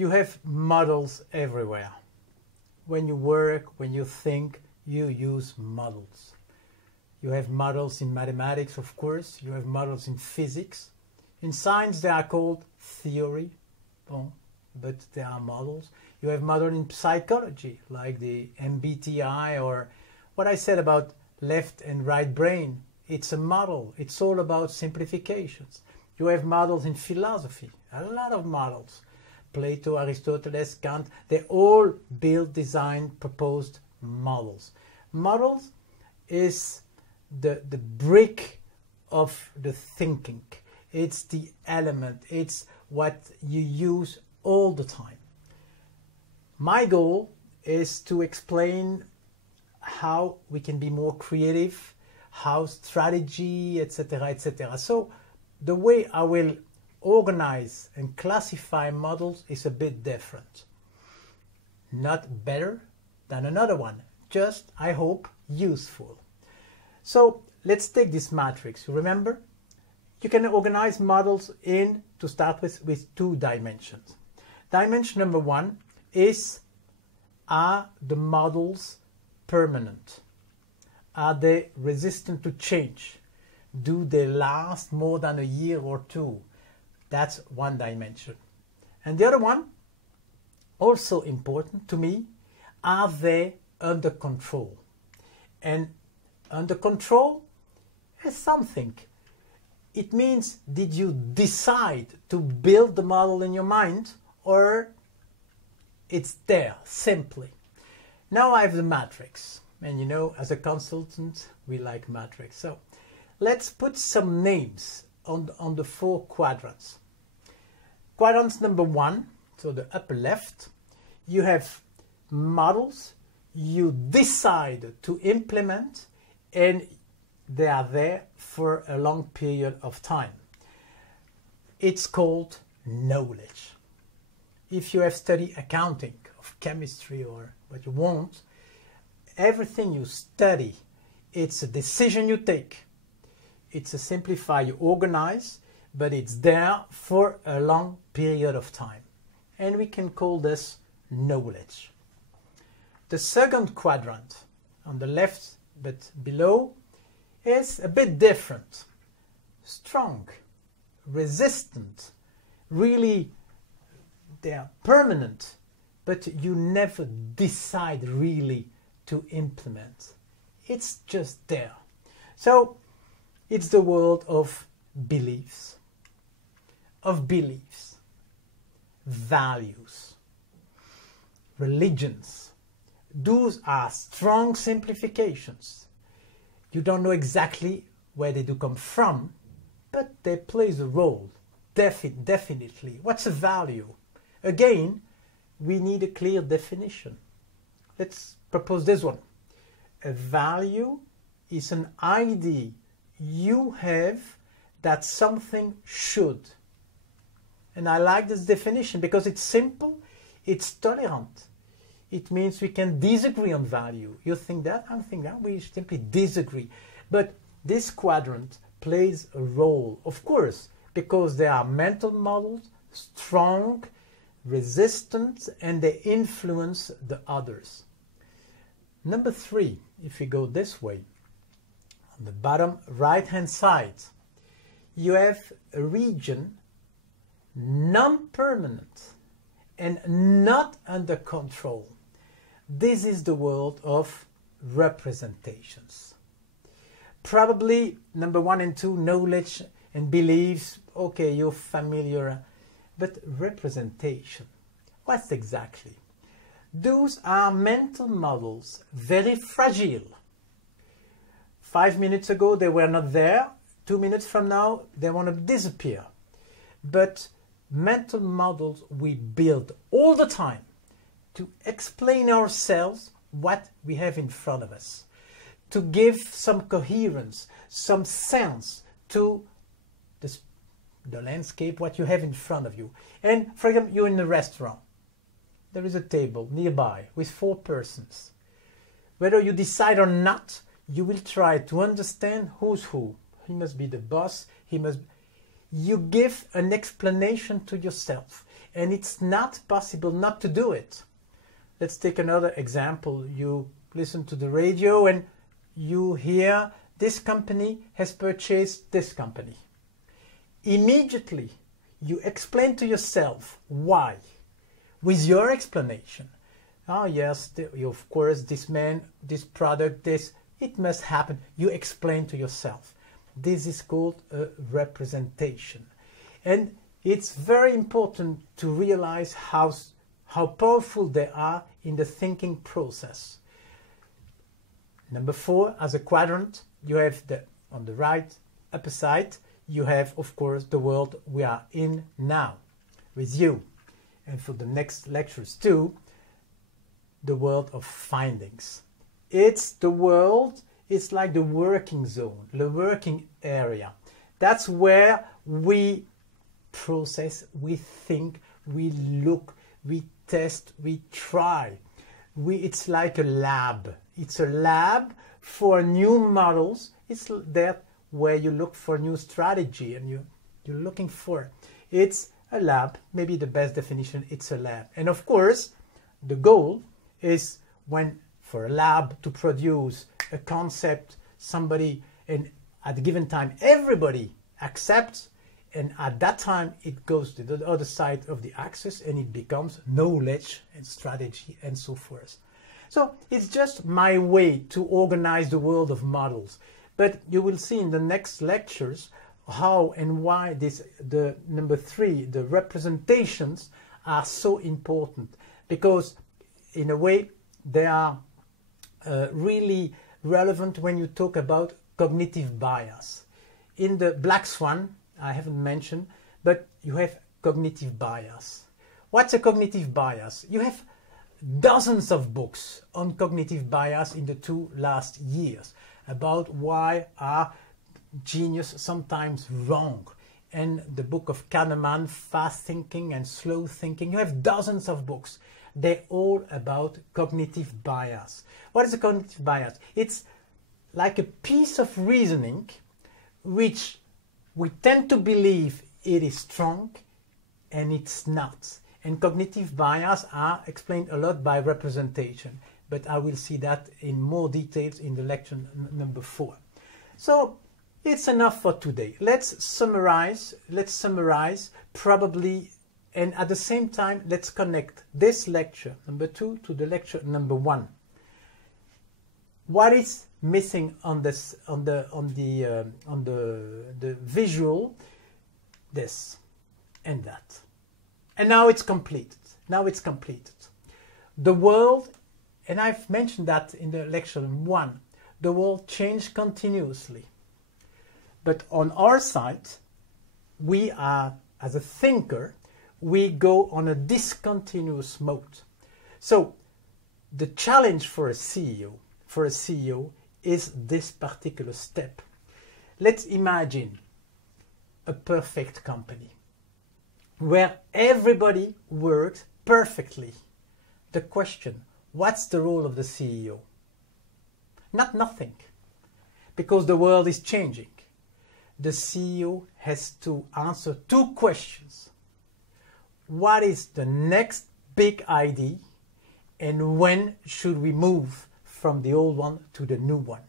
You have models everywhere. When you work, when you think, you use models. You have models in mathematics, of course. You have models in physics. In science, they are called theory, bon, but they are models. You have models in psychology, like the MBTI, or what I said about left and right brain. It's a model. It's all about simplifications. You have models in philosophy, a lot of models. Plato, Aristotle, Kant, they all build, design, proposed models. Models is the brick of the thinking. It's the element. It's what you use all the time. My goal is to explain how we can be more creative, how strategy, etc., etc. So the way I will organize and classify models is a bit different. Not better than another one, just, I hope, useful. So let's take this matrix. You remember? You can organize models in, to start with 2 dimensions. Dimension number 1 is, are the models permanent? Are they resistant to change? Do they last more than a year or 2? That's one dimension. And the other one, also important to me, are they under control? And under control is something. It means, did you decide to build the model in your mind, or it's there, simply? Now I have the matrix. And you know, as a consultant, we like matrix. So let's put some names on the 4 quadrants. Quadrant number 1, so the upper left, you have models you decide to implement, and they are there for a long period of time. It's called knowledge. If you have studied accounting, of chemistry, or what you want, everything you study, it's a decision you take. It's a simplify, you organize, but it's there for a long period of time. And we can call this knowledge. The second quadrant, on the left but below, is a bit different. Strong, resistant, really they are permanent, but you never decide really to implement. It's just there. So it's the world of beliefs, values, religions. Those are strong simplifications. You don't know exactly where they do come from, but they play a role, definitely. What's a value? Again, we need a clear definition. Let's propose this one. A value is an idea you have that something should. And I like this definition because it's simple, it's tolerant. It means we can disagree on value. You think that, I think that, we simply disagree. But this quadrant plays a role, of course, because they are mental models, strong, resistant, and they influence the others. Number 3, if we go this way, on the bottom right-hand side, you have a region non-permanent and not under control. This is the world of representations. Probably number 1 and 2, knowledge and beliefs, okay, you're familiar, but representation, what's exactly? Those are mental models, very fragile. 5 minutes ago they were not there, 2 minutes from now they want to disappear. But mental models we build all the time to explain ourselves what we have in front of us, to give some coherence, some sense to the landscape, what you have in front of you. And for example, you're in a restaurant. There is a table nearby with 4 persons. Whether you decide or not, you will try to understand who's who. He must be the boss, he must... You give an explanation to yourself. and it's not possible not to do it. Let's take another example. You listen to the radio and you hear this company has purchased this company. Immediately, you explain to yourself why. With your explanation, oh yes, of course, this man, this product, this, it must happen. You explain to yourself. This is called a representation. And it's very important to realize how powerful they are in the thinking process. Number 4, as a quadrant, you have on the right upper side, you have, of course, the world we are in now with you. And for the next lectures too, the world of findings. It's the world, it's like the working zone, the working area. That's where we process, we think, we look, we test, we try. It's like a lab. It's a lab for new models. It's there where you look for new strategy and you're looking for. It's a lab, maybe the best definition, it's a lab. And of course, the goal is for a lab to produce a concept, somebody, and at a given time, everybody accepts, and at that time, it goes to the other side of the axis and it becomes knowledge and strategy and so forth. So it's just my way to organize the world of models. But you will see in the next lectures how and why the number 3, the representations, are so important, because in a way they are really relevant when you talk about cognitive bias. In the black swan, I haven't mentioned, but you have cognitive bias. What's a cognitive bias? You have dozens of books on cognitive bias in the 2 last years about why are genius sometimes wrong. And the book of Kahneman, Fast Thinking and Slow Thinking, you have dozens of books. They're all about cognitive bias. What is a cognitive bias? It's like a piece of reasoning which we tend to believe it is strong and it's not. And cognitive bias are explained a lot by representation, but I will see that in more details in the lecture number 4. So it's enough for today. Let's summarize probably, and at the same time, let's connect this lecture number 2 to the lecture number 1. What is missing on this, on the visual? This and that. And now it's completed. Now it's completed. The world, and I've mentioned that in the lecture 1, the world changed continuously. But on our side, we are, as a thinker, we go on a discontinuous mode. So the challenge for a CEO is this particular step. Let's imagine a perfect company where everybody works perfectly. The question, what's the role of the CEO? Nothing, because the world is changing. The CEO has to answer 2 questions. What is the next big idea, and when should we move from the old one to the new one?